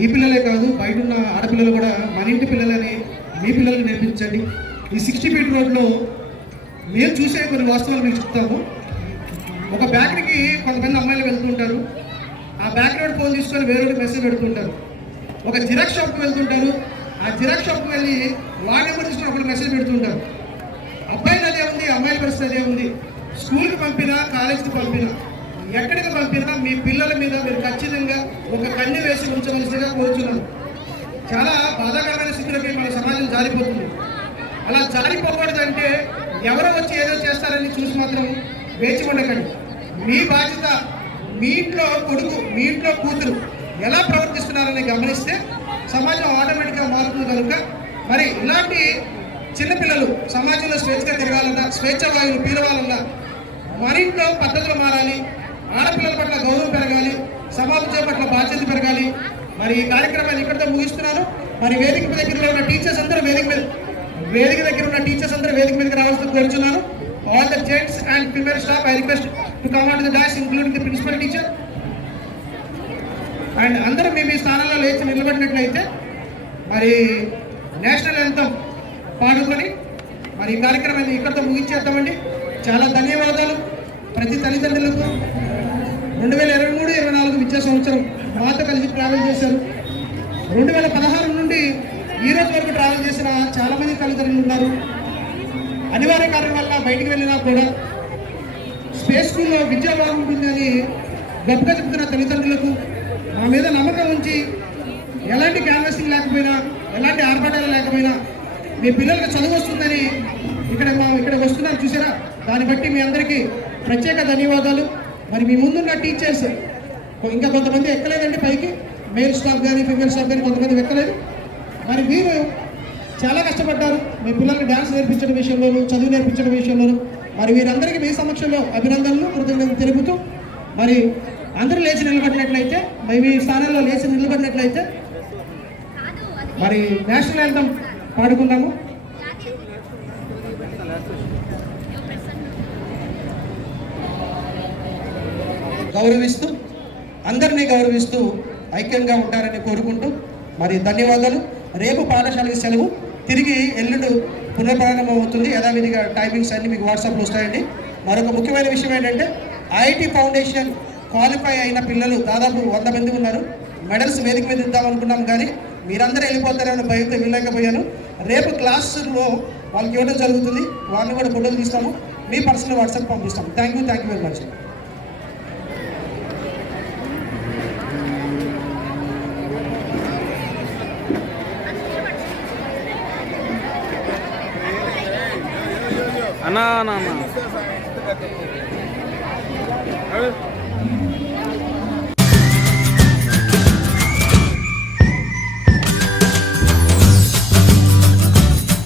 ఈ పిల్లలే కాదు బయట ఉన్న ఆడపిల్లలు కూడా మన ఇంటి పిల్లలని మీ పిల్లలకు నేర్పించండి. ఈ సిక్స్టీ ఫీట్ రోడ్లో మేము చూసే కొన్ని వాస్తవాలు మీకు చెప్తాము. ఒక బేకరీకి కొంతమంది అమ్మాయిలు వెళ్తుంటారు ఆ బేకరీ వాడు ఫోన్ తీసుకొని వేరే మెసేజ్ పెడుతుంటారు. ఒక జిరాక్స్ షాప్కి వెళ్తుంటారు. ఆ జిరాక్స్ షాప్కి వెళ్ళి వాడి నెంబర్ తీసుకొని ఒకటి మెసేజ్ పెడుతుంటారు. అబ్బాయిలు అదే ఉంది అమ్మాయిల పరిస్థితి అదే ఉంది. స్కూల్కి పంపినా కాలేజీకి పంపినా. ఎక్కడికి పంపినా మీ పిల్లల మీద మీరు ఖచ్చితంగా ఒక కన్ను వేసి ఉంచవలసిందిగా కోరుచున్నాను. చాలా బాధాకరమైన స్థితిలోకి మన సమాజం జారిపోతుంది. అలా జారిపోకూడదంటే ఎవరు వచ్చి ఏదో చేస్తారని చూసి మాత్రం వేచి ఉండకండి. మీ బాధ్యత మీ ఇంట్లో కొడుకు మీ ఇంట్లో కూతురు ఎలా ప్రవర్తిస్తున్నారని గమనిస్తే సమాజం ఆటోమేటిక్గా మారుతుంది కనుక మరి ఇలాంటి చిన్నపిల్లలు సమాజంలో స్వేచ్ఛగా తిరగాలన్నా స్వేచ్ఛ వాయువులు పీలవాలన్నా మరింట్లో ఇంట్లో పద్ధతులు మారాలి. ఆడపిల్లల పట్ల గౌరవం పెరగాలి సమాజం పట్ల బాధ్యత పెరగాలి. మరి ఈ కార్యక్రమాన్ని ఇక్కడితో ముగిస్తున్నాను. మరి వేదిక దగ్గర ఉన్న టీచర్స్ అందరూ వేదిక మీద వేదిక దగ్గర ఉన్న టీచర్స్ అందరూ వేదిక మీదకి రావాల్సింది కోరుచున్నాను. All the gents and female staff I request to come out the dash including the principal teacher and అందరూ మీ మీ స్థానంలో లేచి నిలబడినట్లయితే మరి నేషనల్ ఎంతం పాడుకొని మరి ఈ కార్యక్రమాన్ని ఇక్కడితో ముగించేద్దామండి. చాలా ధన్యవాదాలు. ప్రతి తల్లిదండ్రులకు రెండు వేల ఇరవై మూడు ఇరవై నాలుగు విద్యా సంవత్సరం మాతో కలిసి ట్రావెల్ చేశారు. రెండు వేల పదహారు నుండి ఈ రోజు వరకు ట్రావెల్ చేసిన చాలా మంది తల్లిదండ్రులు ఉన్నారు. అనివార్య కారణం వల్ల బయటికి వెళ్ళినా కూడా స్పేస్ స్కూల్లో విద్యా బాగుంటుందని గొప్పగా చెప్తున్న తల్లిదండ్రులకు మా మీద నమ్మకం ఉంచి ఎలాంటి క్యాన్వాసింగ్ లేకపోయినా ఎలాంటి ఆర్భటాలు లేకపోయినా మీ పిల్లలకు చదువు వస్తుందని ఇక్కడ మా ఇక్కడ వస్తున్నారు చూసారా? దాన్ని బట్టి మీ అందరికీ ప్రత్యేక ధన్యవాదాలు. మరి మీ ముందున్న టీచర్స్ ఇంకా కొంతమంది ఎక్కలేదండి పైకి. మేల్ స్టాఫ్ కానీ ఫీమేల్ స్టాఫ్ కానీ కొంతమంది ఎక్కలేదు. మరి మీరు చాలా కష్టపడ్డారు. మీ పిల్లల్ని డ్యాన్స్ నేర్పించడం విషయంలోనూ చదువు నేర్పించడం విషయంలోనూ. మరి వీరందరికీ మీ సమక్షంలో అభినందనలు కృతజ్ఞతలు తెలుపుతూ మరి అందరూ లేచి నిలబడినట్లయితే మరి మీ స్థానంలో లేచి నిలబడినట్లయితే మరి నేషనల్ యాంథమ్ పాడుకుందాము. గౌరవిస్తూ అందరినీ గౌరవిస్తూ ఐక్యంగా ఉంటారని కోరుకుంటూ మరి ధన్యవాదాలు. రేపు పాఠశాలకి సెలవు. తిరిగి ఎల్లుండు పునఃప్రారంభం అవుతుంది. యథావిధిగా టైమింగ్స్ అన్ని మీకు వాట్సాప్లో వస్తాయండి. మరొక ముఖ్యమైన విషయం ఏంటంటే ఐఐటి ఫౌండేషన్ క్వాలిఫై అయిన పిల్లలు దాదాపు వంద మంది ఉన్నారు. మెడల్స్ వేదిక మీద ఇద్దాం అనుకున్నాం కానీ మీరందరూ వెళ్ళిపోతారని భయంతో వెళ్ళలేకపోయాను. రేపు క్లాసులో వాళ్ళకి ఇవ్వడం జరుగుతుంది. వాళ్ళని కూడా ఫోటోలు తీస్తాము. మీ పర్సనల్ వాట్సాప్ పంపిస్తాం thank you thank you very much అన్నా అన్నా అన్నా